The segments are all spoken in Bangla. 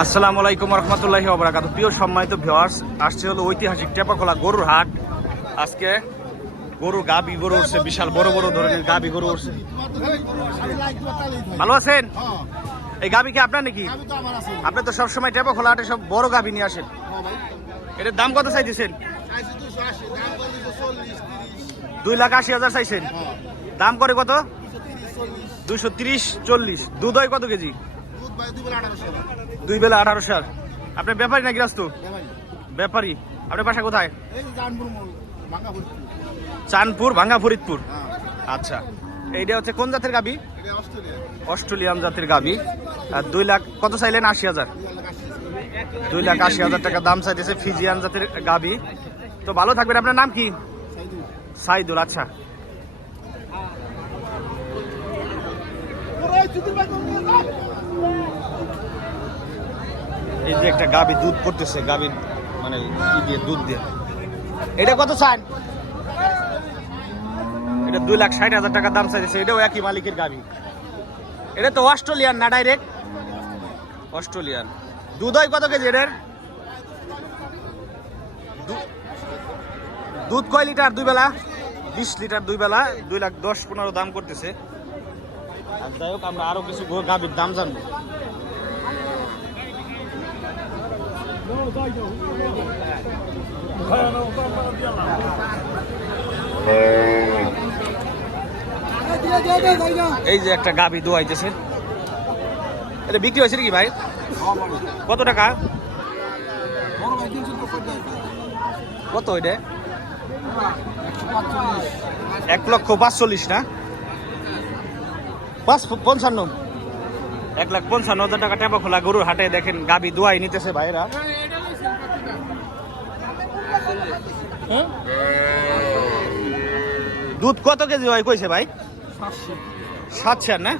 আসসালামু আলাইকুম রহমতুল্লাহি ওবরাকাত। প্রিয় সম্মানিত ভিউয়ার্স আসছে হলো ঐতিহাসিক টেপাখোলা গরুর হাট। আজকে গরু গাবি গরু উঠছে, বিশাল বড় বড় ধরনের গাবি গরু উঠছে। ভালো আছেন? এই গাবি কি আপনার নাকি? আপনি তো সবসময় টেপাখোলা হাটে সব বড় গাবি নিয়ে আসেন। এটার দাম কত চাইতেছেন? দুই লাখ আশি হাজার চাইছেন। দাম করে কত? দুইশো তিরিশ, চল্লিশ। দুধ হয় কত কেজি? দুই বেলা আঠারো সাল আপনার ব্যাপারী না গৃহস্থ ব্যাপারী। আপনার বাসা কোথায়? চাঁদপুর ভাঙ্গা ফরিদপুর। আচ্ছা। এইটা হচ্ছে কোন জাতের গাবি? অস্ট্রেলিয়ান জাতের গাবি। আর দুই লাখ কত চাইলেন? আশি হাজার। দুই লাখ আশি হাজার। টাকা দাম চাইতেছে ফিজিয়ান জাতের গাবি। তো ভালো থাকবেন। আপনার নাম কি? সাইদুল। আচ্ছা যে একটা গাবি দুধ করতেছে গাবির মানে ই দিয়ে দুধ দিয়ে। এটা কত চান? এটা দুই লাখ ষাট হাজার টাকা দাম চাইছে এটাও একই মালিকের গাবি এটা তো অস্ট্রেলিয়ান না ডাইরেক্ট অস্ট্রেলিয়ান। দুধ হয় কত কেজি এটার? দুধ কয় লিটার দুই বেলা? বিশ লিটার দুই বেলা, দুই লাখ দশ পনেরো দাম করতেছে। আর যাই হোক, আমরা আরও কিছু গো- গাভীর দাম জানব। এই যে একটা গাভী দোয়াইতেছে। এটা বিক্রি হয়েছে নাকি ভাই? কত টাকা? কত এটা? এক লক্ষ পাঁচচল্লিশ না? পাঁচ পঞ্চান্ন। এক লাখ পঞ্চান্ন হাজার টাকা টেপা খোলা গরুর হাটে দেখেন গাবি দোয়াই নিতেছে ভাইরা। হ্যাঁ? দুধ কত কেজি হয় কইছে ভাই? সাতশো। না?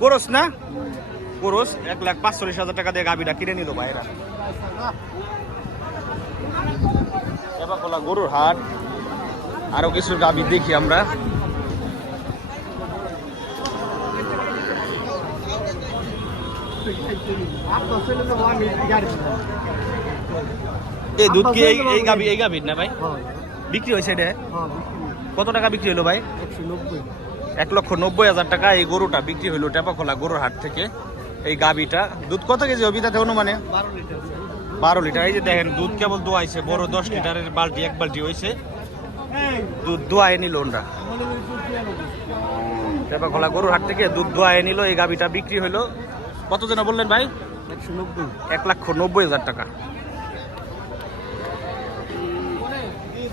গোরস না? গোরস এক লাখ পাঁচচল্লিশ হাজার টাকা দিয়ে গাবিটা কিনে নিল ভাইরা। এবার গরুর হাট আরও কিছু গাবি দেখি আমরা। এই দুধ কি এই- গাবি এই গাবির না ভাই? বিক্রি হয়েছে এটা কত টাকা বিক্রি হলো ভাই? এক লক্ষ নব্বই হাজার টাকা এই গরুটা বিক্রি হলো টেপাখোলা গরুর হাট থেকে। এই গাবিটা দুধ কত কেজি হবে তাতে অনুমানে? বারো লিটার। এই যে দেখেন দুধ কেবল দোয়াইছে বড় দশ লিটারের বালতি এক বালতি হয়েছে দুধ দোয়াই নিল ওনরা। টেপাখোলা গরুর হাট থেকে দুধ দোয়াই নিল এই গাবিটা বিক্রি হলো কত যেন বললেন ভাই? এক লক্ষ নব্বই হাজার টাকা।